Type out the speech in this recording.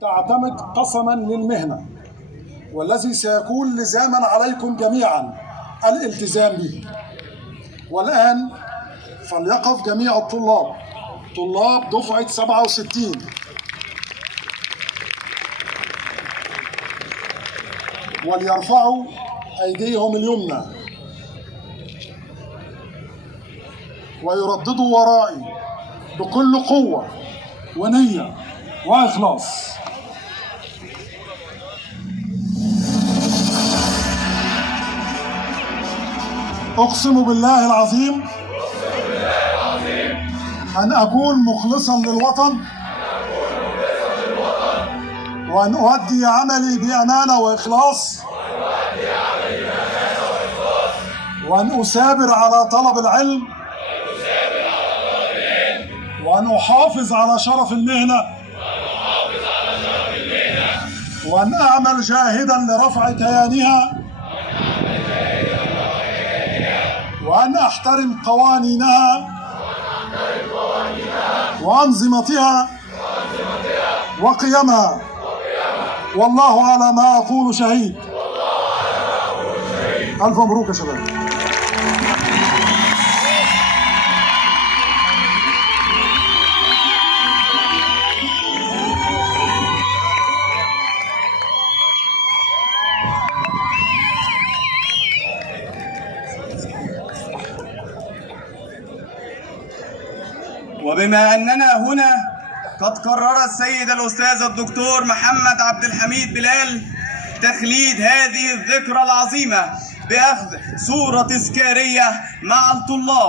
تعتمد قسما للمهنة، والذي سيكون لزاما عليكم جميعا الالتزام به. والآن فليقف جميع طلاب دفعة 67 وليرفعوا أيديهم اليمنى ويرددوا ورائي بكل قوة ونية وإخلاص. أقسم بالله العظيم أن أكون مخلصا للوطن وأن أؤدي عملي بأمانة وإخلاص وأن أثابر على طلب العلم وأن أحافظ على شرف المهنة وأن أعمل جاهدا لرفع كيانها وأن أحترم قوانينها وأنظمتها وقيمها، والله على ما أقول شهيد. ألف مبروك يا شباب. وبما أننا هنا قد قرر السيد الأستاذ الدكتور محمد عبد الحميد بلال تخليد هذه الذكرى العظيمة بأخذ صورة تذكارية مع الطلاب.